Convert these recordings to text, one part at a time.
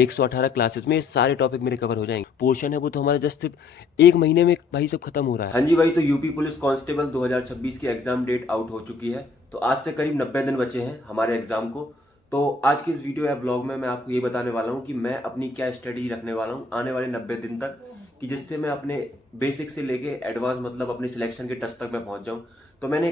118 classes में ये सारे टॉपिक मेरे कवर हो जाएंगे। पोर्शन है वो तो हमारा जस्ट सिर्फ 1 महीने में भाई सब खत्म हो रहा है। हाँ जी भाई, तो यूपी पुलिस कांस्टेबल 2026 की एग्जाम डेट आउट हो चुकी है। तो आज से करीब 90 दिन बचे हैं हमारे एग्जाम को। तो आज की इस वीडियो या ब्लॉग में मैं आपको ये बताने वाला हूँ कि मैं अपनी क्या स्टडी रखने वाला हूँ आने वाले 90 दिन तक, कि जिससे मैं अपने बेसिक से लेके एडवांस मतलब अपने सिलेक्शन के टच तक मैं पहुंच जाऊं। तो मैंने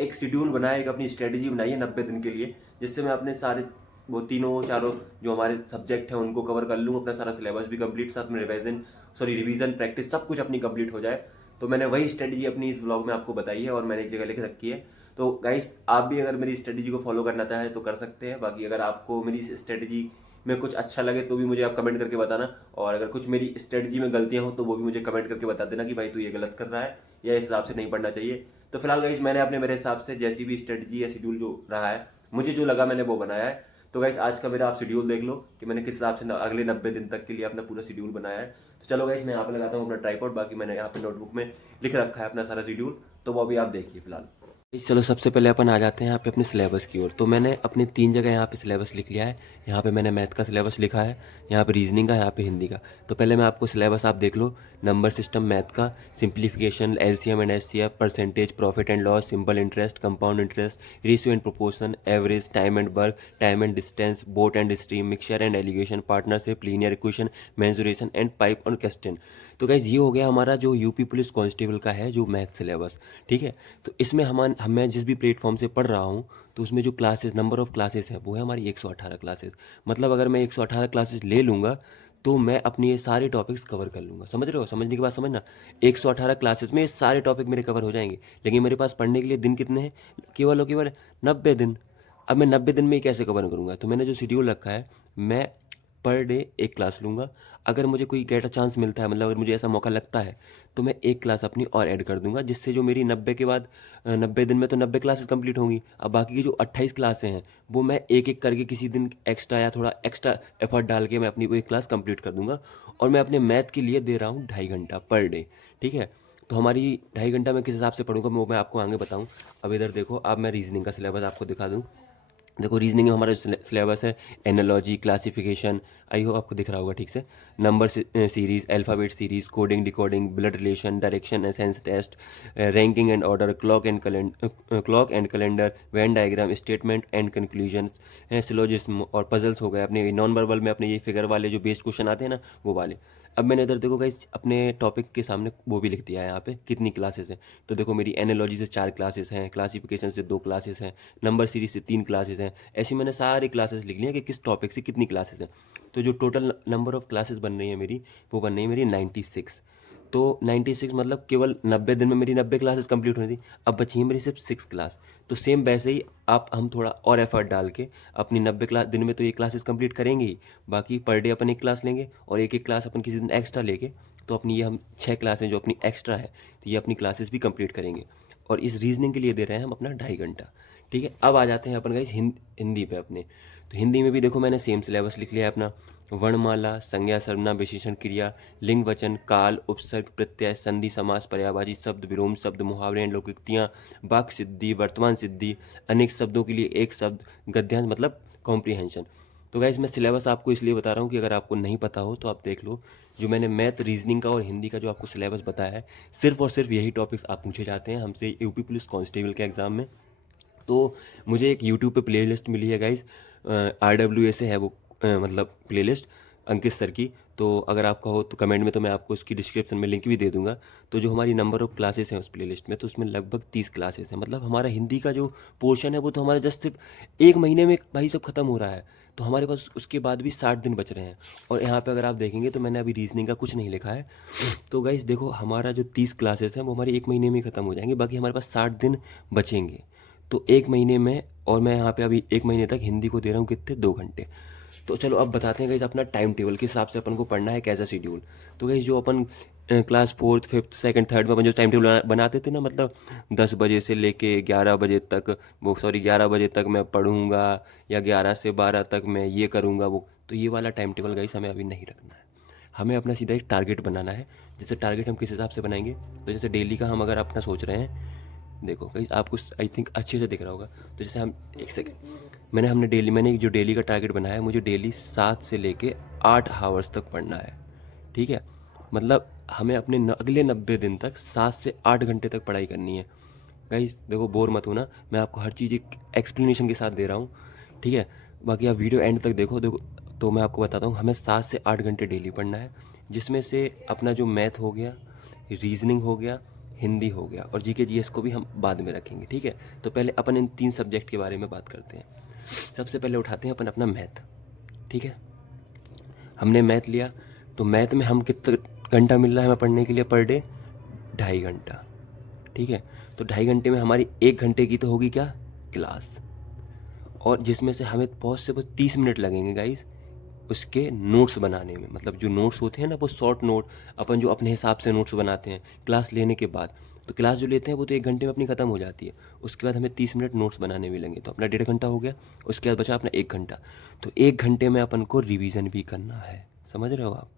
एक शेड्यूल बनाया, एक अपनी स्ट्रेटजी बनाई है 90 दिन के लिए, जिससे मैं अपने सारे वो तीनों चारों जो हमारे सब्जेक्ट हैं उनको कवर कर लूँ, अपना सारा सिलेबस भी कंप्लीट, साथ में रिवीजन प्रैक्टिस सब कुछ अपनी कंप्लीट हो जाए। तो मैंने वही स्ट्रेटजी अपनी इस ब्लॉग में आपको बताई है और मैंने एक जगह लिख रखी है। तो गाइस, आप भी अगर मेरी स्ट्रेटजी को फॉलो करना चाहें तो कर सकते हैं। बाकी अगर आपको मेरी स्ट्रेटजी में कुछ अच्छा लगे तो भी मुझे आप कमेंट करके बताना, और अगर कुछ मेरी स्ट्रेटजी में गलतियां हो तो वो भी मुझे कमेंट करके बता देना कि भाई तू ये गलत कर रहा है या इस हिसाब से नहीं पढ़ना चाहिए। तो फिलहाल गाइस, मैंने अपने मेरे हिसाब से जैसी भी स्ट्रेटजी या शेड्यूल जो रहा है, मुझे जो लगा मैंने वो बनाया है। तो गाइस, आज का मेरा आप शेड्यूल देख लो कि मैंने किस हिसाब से अगले 90 दिन तक के लिए अपना पूरा शेड्यूल बनाया है। तो चलो गाइस, मैं यहाँ पे लगाता हूँ अपना ट्राइपॉड। बाकी मैंने यहाँ पे नोटबुक में लिख रखा है अपना सारा शेड्यूल, तो वो अभी आप देखिए फिलहाल। चलो सबसे पहले अपन आ जाते हैं यहाँ पे अपने सिलेबस की ओर। तो मैंने अपनी 3 जगह यहाँ पे सिलेबस लिख लिया है। यहाँ पे मैंने मैथ का सिलेबस लिखा है, यहाँ पे रीजनिंग का, यहाँ पे हिंदी का। तो पहले मैं आपको सिलेबस आप देख लो। नंबर सिस्टम मैथ का, simplification, LCM and HCF, percentage, profit and loss, simple interest, compound interest, ratio and proportion, average, time and work, time and distance, boat and stream, mixture and allegation, partnership, linear equation, mensuration and pipe और question. तो guys ये हो गया हमारा जो UP police constable का है जो मैथ सिलेबस। ठीक है। तो इसमें हम मैं जिस भी प्लेटफॉर्म से पढ़ रहा हूँ, तो उसमें जो क्लासेस, नंबर ऑफ क्लासेस हैं वो है हमारी 118 क्लासेस। मतलब अगर मैं 118 क्लासेस ले लूँगा तो मैं अपनी ये सारे टॉपिक्स कवर कर लूँगा। समझ रहे हो? समझने की बात समझना। 118 क्लासेस में ये सारे टॉपिक मेरे कवर हो जाएंगे। लेकिन मेरे पास पढ़ने के लिए दिन कितने हैं? केवल और केवल 90 दिन। अब मैं 90 दिन में ये कैसे कवर करूँगा? तो मैंने जो शेड्यूल रखा है, मैं पर डे एक क्लास लूँगा। अगर मुझे कोई गेट चांस मिलता है, मतलब अगर मुझे ऐसा मौका लगता है, तो मैं एक क्लास अपनी और ऐड कर दूंगा, जिससे जो मेरी 90 के बाद 90 दिन में तो 90 क्लासेस कंप्लीट होंगी। अब बाकी की जो 28 क्लासें हैं वो मैं एक एक करके किसी दिन एक्स्ट्रा या थोड़ा एक्स्ट्रा एफर्ट डाल के मैं अपनी वो एक क्लास कंप्लीट कर दूंगा। और मैं अपने मैथ के लिए दे रहा हूँ 2.5 घंटा पर डे। ठीक है। तो हमारी 2.5 घंटा मैं किस हिसाब से पढ़ूंगा वो मैं आपको आगे बताऊँ। अब इधर देखो, अब मैं रीजनिंग का सिलेबस आपको दिखा दूँ। देखो, रीजनिंग में हमारा सिलेबस है एनालॉजी, क्लासिफिकेशन, आई होप आपको दिख रहा होगा ठीक से, number series, alphabet series, coding, decoding, blood relation, direction sense test, ranking and order, clock and calendar, Venn diagram, statement and conclusion, syllogism और पजल्स हो गए। अपने नॉन वर्बल में अपने ये फिगर वाले जो बेस्ड क्वेश्चन आते हैं ना, वो वाले। अब मैंने इधर देखो गाइस अपने टॉपिक के सामने वो भी लिख दिया है यहाँ पे कितनी क्लासेस हैं। तो देखो, मेरी एनालॉजी से 4 क्लासेस हैं, क्लासिफिकेशन से 2 क्लासेस हैं, नंबर सीरीज से 3 क्लासेस हैं। ऐसी मैंने सारी क्लासेस लिख ली हैं कि किस टॉपिक से कितनी क्लासेस हैं। तो जो टोटल नंबर ऑफ क्लासेस बन रही है मेरी, वो बन रही है मेरी 96। तो 96 मतलब केवल 90 दिन में मेरी 90 क्लासेस कंप्लीट हुई थी। अब बची है मेरी सिर्फ 6 क्लास। तो सेम वैसे ही आप हम थोड़ा और एफर्ट डाल के अपनी 90 क्लास दिन में तो ये क्लासेस कंप्लीट करेंगे ही। बाकी पर डे अपन एक क्लास लेंगे और एक एक क्लास अपन किसी दिन एक्स्ट्रा लेके, तो अपनी ये हम 6 क्लासें जो अपनी एक्स्ट्रा है, तो ये अपनी क्लासेस भी कंप्लीट करेंगे। और इस रीजनिंग के लिए दे रहे हैं हम अपना 2.5 घंटा। ठीक है। अब आ जाते हैं अपन गाइस हिंदी पे अपने। तो हिंदी में भी देखो मैंने सेम सिलेबस लिख लिया है अपना। वर्णमाला, संज्ञा, सर्वनाम, विशेषण, क्रिया, लिंग, वचन, काल, उपसर्ग, प्रत्यय, संधि, समास, पर्यायवाची शब्द, विलोम शब्द, मुहावरे एंड लोकोक्तियाँ, वाक्य सिद्धि, वर्तमान सिद्धि, अनेक शब्दों के लिए एक शब्द, गद्यांश मतलब कॉम्प्रिहेंशन। तो गाइस, मैं सिलेबस आपको इसलिए बता रहा हूँ कि अगर आपको नहीं पता हो तो आप देख लो। जो मैंने मैथ, रीजनिंग का और हिंदी का जो आपको सिलेबस बताया है, सिर्फ और सिर्फ यही टॉपिक्स आप पूछे जाते हैं हमसे यूपी पुलिस कांस्टेबल के एग्ज़ाम में। तो मुझे एक यूट्यूब पे प्लेलिस्ट मिली है गाइज, RWA से है वो, मतलब प्लेलिस्ट अंकित सर की। तो अगर आपका हो तो कमेंट में, तो मैं आपको उसकी डिस्क्रिप्शन में लिंक भी दे दूंगा। तो जो हमारी नंबर ऑफ क्लासेस हैं उस प्लेलिस्ट में, तो उसमें लगभग 30 क्लासेस हैं। मतलब हमारा हिंदी का जो पोर्शन है वो तो हमारा जस्ट सिर्फ 1 महीने में भाई सब खत्म हो रहा है। तो हमारे पास उसके बाद भी 60 दिन बच रहे हैं। और यहाँ पे अगर आप देखेंगे तो मैंने अभी रीजनिंग का कुछ नहीं लिखा है। तो गाइज देखो, हमारा जो 30 क्लासेस हैं वो हमारे 1 महीने में ही खत्म हो जाएंगे। बाकी हमारे पास 60 दिन बचेंगे। तो 1 महीने में, और मैं यहाँ पे अभी 1 महीने तक हिंदी को दे रहा हूँ कितने, 2 घंटे। तो चलो अब बताते हैं गाइज अपना टाइम टेबल के हिसाब से अपन को पढ़ना है कैसा शेड्यूल। तो गाइज जो अपन class 4th 5th 2nd 3rd में अपन जो टाइम टेबल बनाते थे ना, मतलब 10 बजे से लेके 11 बजे तक, वो सॉरी 11 बजे तक मैं पढ़ूंगा, या 11 से 12 तक मैं ये करूँगा वो, तो ये वाला टाइम टेबल गाइज हमें अभी नहीं रखना है। हमें अपना सीधा एक टारगेट बनाना है। जैसे टारगेट हम किस हिसाब से बनाएंगे, तो जैसे डेली का हम अगर अपना सोच रहे हैं, देखो कहीं आपको आई थिंक अच्छे से दिख रहा होगा। तो जैसे हम, एक सेकेंड, मैंने जो डेली का टारगेट बनाया है, मुझे डेली 7 से लेके 8 आवर्स तक पढ़ना है, ठीक है। मतलब हमें अपने अगले 90 दिन तक 7 से 8 घंटे तक पढ़ाई करनी है। गाइस देखो, बोर मत होना, मैं आपको हर चीज़ एक एक्सप्लेनेशन के साथ दे रहा हूँ, ठीक है। बाकी आप वीडियो एंड तक देखो तो मैं आपको बताता हूँ, हमें 7 से 8 घंटे डेली पढ़ना है, जिसमें से अपना जो मैथ हो गया, रीजनिंग हो गया, हिंदी हो गया और जीके जीएस को भी हम बाद में रखेंगे, ठीक है। तो पहले अपन इन 3 सब्जेक्ट के बारे में बात करते हैं। सबसे पहले उठाते हैं अपन अपना मैथ, ठीक है। हमने मैथ लिया, तो मैथ में हम कितना घंटा मिल रहा है हमें पढ़ने के लिए पर डे? 2.5 घंटा, ठीक है। तो 2.5 घंटे में हमारी 1 घंटे की तो होगी क्या? क्लास, और जिसमें से हमें बहुत से बहुत 30 मिनट लगेंगे गाइस उसके नोट्स बनाने में। मतलब जो नोट्स होते हैं ना, वो शॉर्ट नोट, अपन जो अपने हिसाब से नोट्स बनाते हैं क्लास लेने के बाद। तो क्लास जो लेते हैं वो तो 1 घंटे में अपनी ख़त्म हो जाती है, उसके बाद हमें 30 मिनट नोट्स बनाने में लगेंगे, तो अपना 1.5 घंटा हो गया। उसके बाद बचा अपना 1 घंटा। तो 1 घंटे में अपन को रिवीजन भी करना है, समझ रहे हो आप?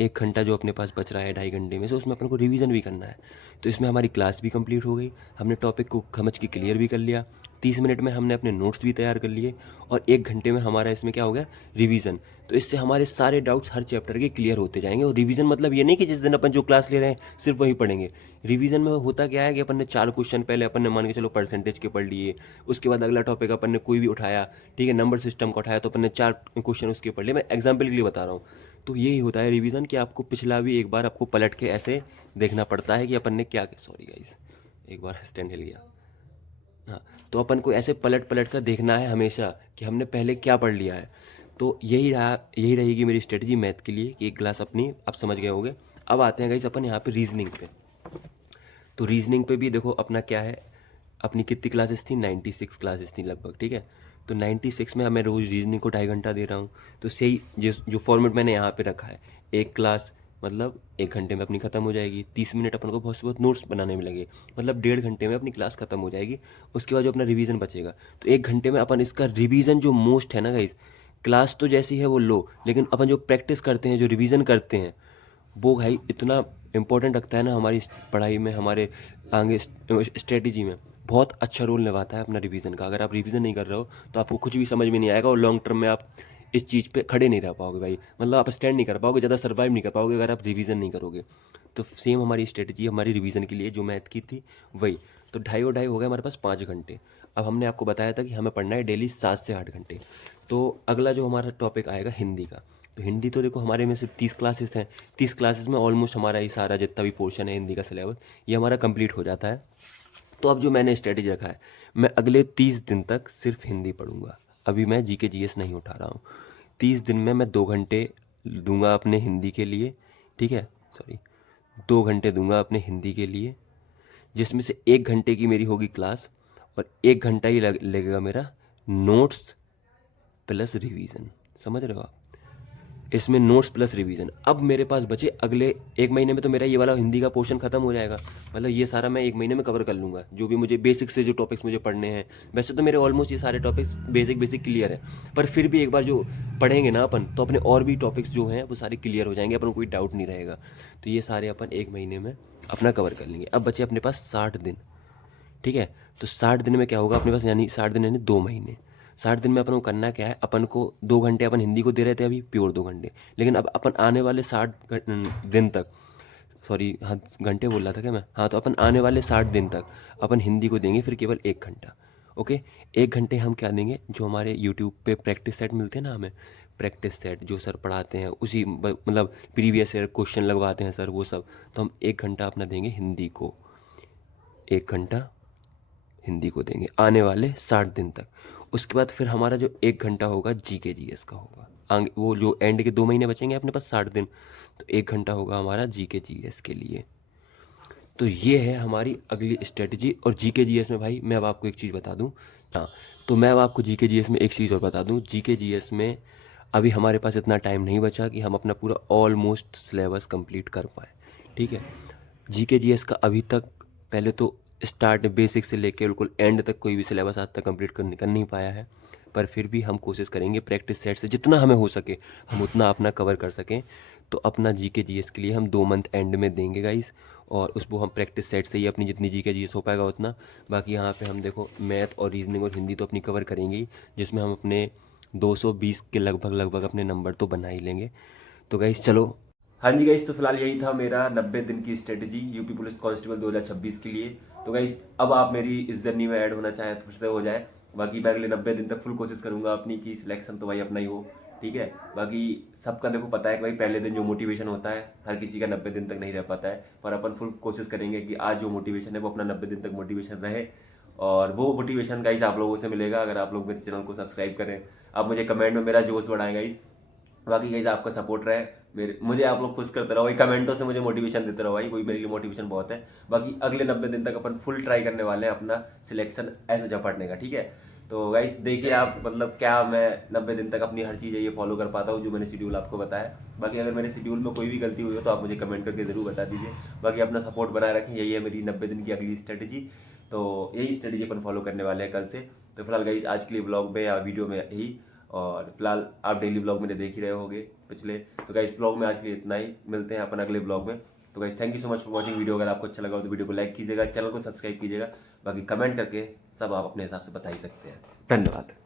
1 घंटा जो अपने पास बच रहा है 2.5 घंटे में से, उसमें अपन को रिवीजन भी करना है। तो इसमें हमारी क्लास भी कंप्लीट हो गई, हमने टॉपिक को समझ के क्लियर भी कर लिया, 30 मिनट में हमने अपने नोट्स भी तैयार कर लिए, और 1 घंटे में हमारा इसमें क्या हो गया? रिवीजन। तो इससे हमारे सारे डाउट्स हर चैप्टर के क्लियर होते जाएंगे। और रिवीजन मतलब ये नहीं कि जिस दिन अपन जो क्लास ले रहे हैं सिर्फ वही पढ़ेंगे। रिवीजन में होता क्या है कि अपन ने 4 क्वेश्चन पहले अपन ने मान के चलो परसेंटेज के पढ़ लिए, उसके बाद अगला टॉपिक अपन ने कोई भी उठाया, ठीक है, नंबर सिस्टम का उठाया, तो अपन ने 4 क्वेश्चन उसके पढ़ लिए। मैं एग्जाम्पल के लिए बता रहा हूँ। तो यही होता है रिवीजन, कि आपको पिछला भी एक बार आपको पलट के ऐसे देखना पड़ता है कि अपन ने क्या, सॉरी गाइस एक बार स्टैंड हिल गया। हाँ, तो अपन को ऐसे पलट पलट कर देखना है हमेशा कि हमने पहले क्या पढ़ लिया है। तो यही रहेगी मेरी स्ट्रेटजी मैथ के लिए, कि एक क्लास अपनी आप समझ गए होंगे। अब आते हैं गाइस अपन यहाँ पे रीजनिंग पे। तो रीजनिंग पे भी देखो अपना क्या है, अपनी कितनी क्लासेस थी? 96 क्लासेस थी लगभग, ठीक है। तो 96 में मैं रोज़ रीजनिंग को 2.5 घंटा दे रहा हूँ। तो सही जो फॉर्मेट मैंने यहाँ पे रखा है, एक क्लास मतलब 1 घंटे में अपनी ख़त्म हो जाएगी, 30 मिनट अपन को बहुत से बहुत नोट्स बनाने में लगे, मतलब 1.5 घंटे में अपनी क्लास ख़त्म हो जाएगी। उसके बाद जो अपना रिवीजन बचेगा, तो 1 घंटे में अपन इसका रिवीजन जो मोस्ट है ना गाइस, क्लास तो जैसी है वो लो, लेकिन अपन जो प्रैक्टिस करते हैं, जो रिवीजन करते हैं, वो भाई इतना इम्पोर्टेंट रखता है ना हमारी पढ़ाई में, हमारे आगे स्ट्रेटजी में बहुत अच्छा रोल निभाता है अपना रिवीजन का। अगर आप रिवीजन नहीं कर रहे हो तो आपको कुछ भी समझ में नहीं आएगा, और लॉन्ग टर्म में आप इस चीज़ पे खड़े नहीं रह पाओगे भाई। मतलब आप स्टैंड नहीं कर पाओगे, ज़्यादा सर्वाइव नहीं कर पाओगे अगर आप रिवीजन नहीं करोगे। तो सेम हमारी स्ट्रेटजी हमारी रिवीजन के लिए जो मैथ की थी वही। तो 2.5 हो गया हमारे पास 5 घंटे। अब हमने आपको बताया था कि हमें पढ़ना है डेली 7 से 8 घंटे। तो अगला जो हमारा टॉपिक आएगा हिंदी का। तो हिंदी तो देखो हमारे में सिर्फ 30 क्लासेस हैं, 30 क्लासेस में ऑलमोस्ट हमारा ये सारा जितना भी पोर्शन है हिंदी का सिलेबस ये हमारा कंप्लीट हो जाता है। तो अब जो मैंने स्ट्रेटेजी रखा है, मैं अगले 30 दिन तक सिर्फ हिंदी पढ़ूंगा। अभी मैं जीके जीएस नहीं उठा रहा हूँ। 30 दिन में मैं 2 घंटे दूंगा अपने हिंदी के लिए, ठीक है, सॉरी 2 घंटे दूंगा अपने हिंदी के लिए, जिसमें से 1 घंटे की मेरी होगी क्लास, और 1 घंटा ही लगेगा मेरा नोट्स प्लस रिवीजन। समझ रहे हो आप? इसमें नोट्स प्लस रिवीजन। अब मेरे पास बचे अगले 1 महीने में, तो मेरा ये वाला हिंदी का पोर्शन खत्म हो जाएगा। मतलब ये सारा मैं 1 महीने में कवर कर लूँगा, जो भी मुझे बेसिक से जो टॉपिक्स मुझे पढ़ने हैं। वैसे तो मेरे ऑलमोस्ट ये सारे टॉपिक्स बेसिक क्लियर है, पर फिर भी एक बार जो पढ़ेंगे ना अपन, तो अपने और भी टॉपिक्स जो हैं वो सारे क्लियर हो जाएंगे, अपन को कोई डाउट नहीं रहेगा। तो ये सारे अपन 1 महीने में अपना कवर कर लेंगे। अब बचे अपने पास 60 दिन, ठीक है। तो 60 दिन में क्या होगा अपने पास, यानी 60 दिन यानी 2 महीने। 60 दिन में अपन को करना क्या है, अपन को 2 घंटे अपन हिंदी को दे रहे थे अभी, प्योर 2 घंटे, लेकिन अब अपन आने वाले 60 दिन तक, सॉरी हाँ घंटे बोल रहा था क्या मैं, हाँ, तो अपन आने वाले 60 दिन तक अपन हिंदी को देंगे फिर केवल 1 घंटा। ओके, 1 घंटे हम क्या देंगे, जो हमारे यूट्यूब पे प्रैक्टिस सेट मिलते हैं ना, हमें प्रैक्टिस सेट जो सर पढ़ाते हैं उसी मतलब प्रीवियस ईयर क्वेश्चन लगवाते हैं सर, वो सब। तो हम 1 घंटा अपना देंगे हिंदी को, 1 घंटा हिंदी को देंगे आने वाले 60 दिन तक। उसके बाद फिर हमारा जो 1 घंटा होगा जीके जीएस का होगा आगे, वो जो एंड के 2 महीने बचेंगे अपने पास 60 दिन, तो 1 घंटा होगा हमारा जीके जीएस के लिए। तो ये है हमारी अगली स्ट्रेटजी। और जीके जीएस में भाई मैं अब आपको एक चीज़ बता दूं, हाँ, तो मैं अब आपको जीके जीएस में एक चीज़ और बता दूं। जीके जीएस में अभी हमारे पास इतना टाइम नहीं बचा कि हम अपना पूरा ऑलमोस्ट सिलेबस कंप्लीट कर पाए, ठीक है। जीके जीएस का अभी तक पहले तो स्टार्ट बेसिक से लेके बिल्कुल एंड तक कोई भी सिलेबस आज तक कंप्लीट कर नहीं पाया है, पर फिर भी हम कोशिश करेंगे प्रैक्टिस सेट से जितना हमें हो सके हम उतना अपना कवर कर सकें। तो अपना जीके जीएस के लिए हम 2 मंथ एंड में देंगे गाइस, और उसको हम प्रैक्टिस सेट से ही अपनी जितनी जीके जीएस हो पाएगा उतना। बाकी यहाँ पे हम देखो मैथ और रीजनिंग और हिंदी तो अपनी कवर करेंगे ही, जिसमें हम अपने 220 के लगभग अपने नंबर तो बना ही लेंगे। तो गाइस चलो, हाँ जी गाइस, तो फिलहाल यही था मेरा 90 दिन की स्ट्रेटजी यूपी पुलिस कांस्टेबल 2026 के लिए। तो गाइस अब आप मेरी इस जर्नी में ऐड होना चाहें तो फिर से हो जाए। बाकी मैं अगले 90 दिन तक फुल कोशिश करूंगा अपनी की सिलेक्शन तो भाई अपना ही हो, ठीक है। बाकी सबका देखो पता है कि भाई पहले दिन जो मोटिवेशन होता है हर किसी का 90 दिन तक नहीं रह पाता है, पर अपन फुल कोशिश करेंगे कि आज जो मोटिवेशन है वो अपना 90 दिन तक मोटिवेशन रहे। और वो मोटिवेशन गाइस आप लोगों से मिलेगा अगर आप लोग मेरे चैनल को सब्सक्राइब करें, आप मुझे कमेंट में मेरा जोश बढ़ाएं गाइस। बाकी गाइस आपका सपोर्ट रहे, मेरे मुझे आप लोग खुश करते रहो भाई, कमेंटों से मुझे मोटिवेशन देते रहो भाई, कोई मेरे लिए मोटिवेशन बहुत है। बाकी अगले 90 दिन तक अपन फुल ट्राई करने वाले हैं अपना सिलेक्शन ऐसे झपटने का, ठीक है। तो गाइस देखिए आप मतलब क्या मैं 90 दिन तक अपनी हर चीज़ ये फॉलो कर पाता हूँ जो मैंने शेड्यूल आपको बताया। बाकी अगर मेरे शेड्यूल में कोई भी गलती हुई हो तो आप मुझे कमेंट करके ज़रूर बता दीजिए। बाकी अपना सपोर्ट बनाए रखें, यही है मेरी 90 दिन की अगली स्ट्रेटजी। तो यही स्ट्रेटजी अपन फॉलो करने वाले हैं कल से। तो फिलहाल गाइस आज के लिए ब्लॉग में या वीडियो में यही, और फिलहाल आप डेली ब्लॉग मेरे देख ही रहे होंगे पिछले। तो गाइस ब्लॉग में आज के लिए इतना ही, मिलते हैं अपन अगले ब्लॉग में। तो guys thank you so much for watching video. अगर आपको अच्छा लगा हो तो वीडियो को लाइक कीजिएगा, चैनल को सब्सक्राइब कीजिएगा। बाकी कमेंट करके सब आप अपने हिसाब से बता ही सकते हैं। धन्यवाद।